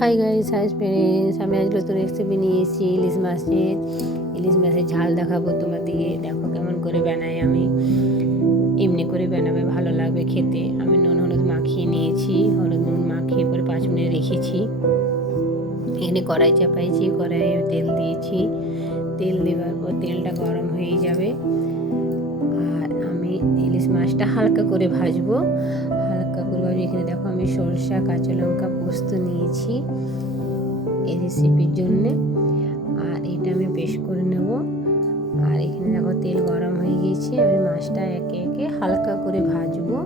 Hi guys, hi friends, আমি আজ নতুন রেসিপি নিয়ে এসেছি ইলিশ মাছের ঝাল দেখাবো তোমাদেরকে। দেখো কেমন করে বানাই আমি। এমনি করে বানাবে, ভালো লাগবে খেতে। আমি নুন হলুদ মাখিয়ে নিয়েছি, হলুদ নুন মাখিয়ে পরে 5 মিনিট রেখেছি। এখানে কড়াই চাপাইছি, কড়াইয়ে তেল দিয়েছি। তেল দেওয়ার পর তেলটা গরম হয়ে যাবে আর আমি ইলিশ মাছটা হালকা করে ভাজবো। এখানে দেখো আমি সরষা, কাঁচা লঙ্কা, পোস্ত নিয়েছি এই রেসিপির জন্যে। আর এটা আমি পেস্ট করে নেব। আর এখানে দেখো তেল গরম হয়ে গিয়েছে, আমি মাছটা একে একে হালকা করে ভাজবো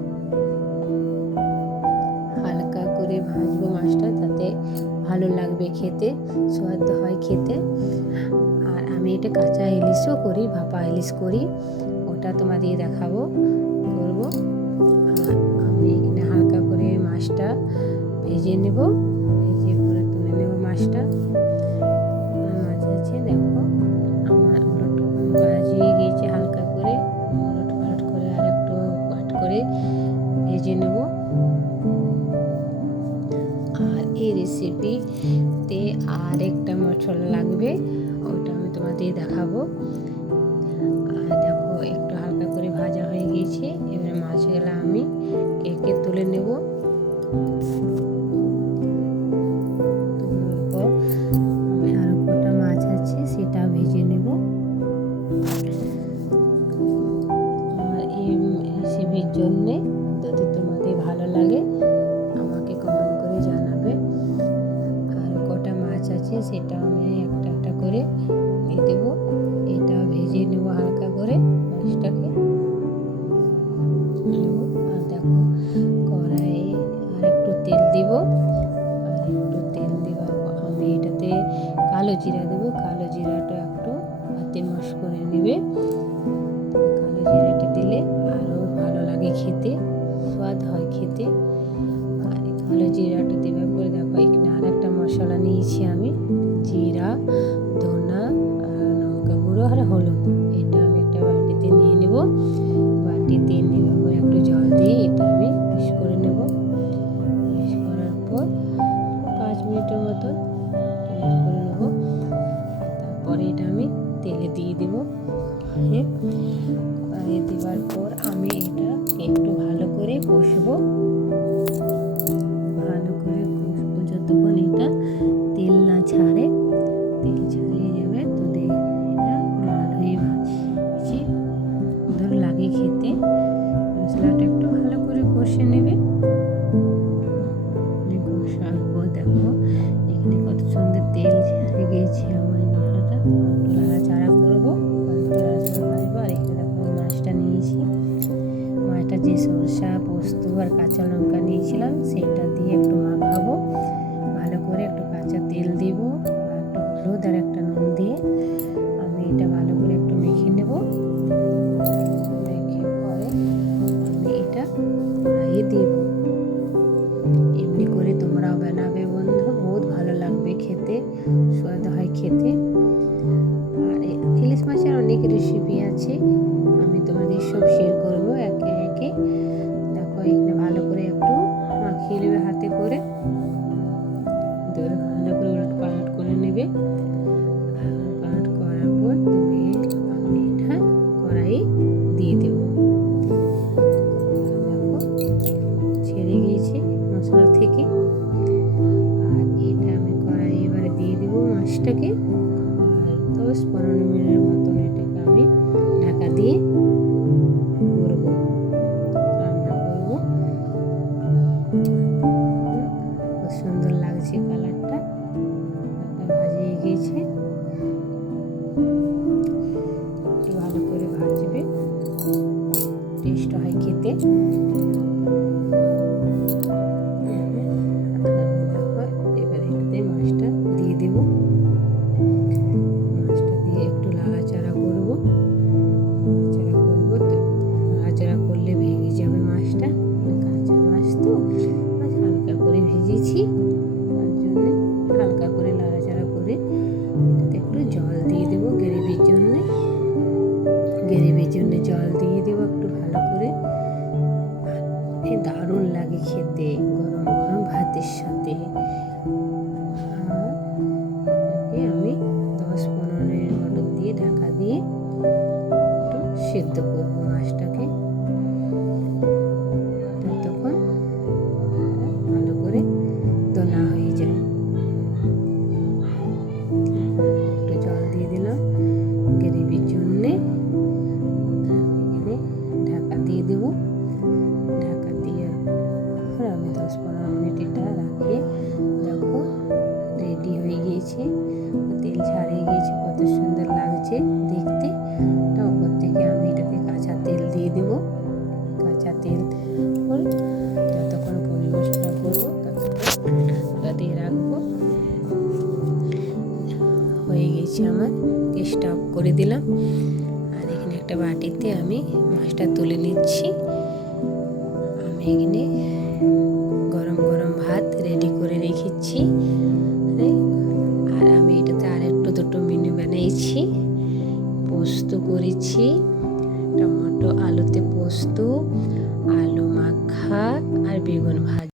মাছটা, তাতে ভালো লাগবে খেতে, স্বাদ হয় খেতে। আর আমি এটা কাঁচা ইলিশও করি, ভাপা ইলিশ করি, ওটা তোমাদের দেখাবো করবো। আর আমি এখানে হালকা করে মাছটা ভেজে নেব, ভেজে পরে তুলে নেব মাছটা। মাছ আছে দেখো আমার ভাজিয়ে গিয়েছে হালকা করে, উলট পালট করে আর একটু পাট করে ভেজে নেব। আর এই রেসিপিতে আর একটা মশলা লাগবে, ওটা আমি তোমাদের দেখাবো। আর দেখো একটু হালকা করে ভাজা হয়ে গিয়েছে, এবারে মাছগুলো আমি কেকে তুলে নেব। আমি আরো কটা মাছ আছে সেটা ভেজে নেব। আর এই রেসিপির জন্যে যদি তোমাদের ভালো লাগে আমাকে কমেন্ট করে জানাবে। আর কটা মাছ আছে সেটা আমি একটা একটা করে দিয়ে দেবো। এটা ভেজে নেব হালকা করে মাছটাকে। আর দেখো কড়াইয়ে আর একটু তেল দিব, আর একটু তেল দেওয়ার পর আমি এটাতে কালো জিরা দেবো। কালো জিরাটা একটু হাতে মশ করে নেবে। কালো জিরাটা দিলে আরও ভালো লাগে খেতে, স্বাদ হয় খেতে। আর কালো জিরাটা দেওয়ার পরে দেখো এখানে আর একটা মশলা নিয়েছি আমি, জিরা, ধনা আর লঙ্কা গুঁড়ো আর হলুদ। এটা আমি একটা বাটিতে নিয়ে নেব। বাটিতে নেওয়ার পর একটু জল দিয়ে এটা আমি মিক্স করে নেব। মিক্স করার পর 5 মিনিটের মতন মিক্স করে নেব। তারপরে এটা আমি তেলে দিয়ে দেব। কড়াইয়ে দেওয়ার পর আমি এটা একটু ভালো করে কষবো, যতক্ষণ এটা তেল না ছাড়ে। তেল ছাড়িয়ে যাবে তো এটা লাল হয়ে ভাজছি, সুন্দর লাগে খেতে। মশলাটা একটু ভালো করে কষে নেবে। কষার পর দেখো এখানে কত সুন্দর তেল ছেড়ে গিয়েছে আমার এই মশলাটা। একটু নাড়াচাড়া করবো, আর এখানে দেখো মাছটা নিয়েছি। মাছটা যে সরষা, পোস্ত আর কাঁচা লঙ্কা নিয়েছিলাম সেটা দিয়ে একটু মাখাবো ভালো করে। একটু কাঁচা তেল দেবো আর একটু হলুদ আর একটা নুন দিয়ে আমি এটা ভালো করে একটু মেখে নেব। মেখে পরে আমি এটা কড়াইয়ে দেব। এমনি করে তোমরাও বানাবে বন্ধু, বহুত ভালো লাগবে খেতে, স্বাদ হয় খেতে। আর ইলিশ মাছের অনেক রেসিপি আছে, আমি তোমাদের সব শেয়ার করবো একে একে। দেখো এখানে ভালো করে একটু মাখিয়ে নেবে হাতে করে, ভালো করে উলট পালট করে নেবে। উলট পালট করার পর আমি এটা কড়াই দিয়ে দেবো। দেখো ছেড়ে গিয়েছে মশলা থেকে। আর এটা আমি কড়াই এবারে দিয়ে দেবো মাছটাকে। আর 10-15 মিনিটের মতন এটাকে আমি ঢাকা দিয়ে রান্না করবো। খুব সুন্দর লাগছে কালারটা, ভাজিয়ে গিয়েছে। একটু ভালো করে ভাজবে, টেস্ট হয় খেতে। দেখো এবার এটাতে মাছটা দিয়ে দেব। বসিয়ে রাখবো। হয়ে গেছে আমার, গ্যাসটা অফ করে দিলাম। আর এখানে একটা বাটিতে আমি মাছটা তুলে নিচ্ছি। আমি এখানে গরম গরম ভাত রেডি করে রেখেছি। আর আমি এটাতে আর একটু দুটো মেনু বানিয়েছি। পোস্ত করেছি, টমেটো আলুতে পোস্ত,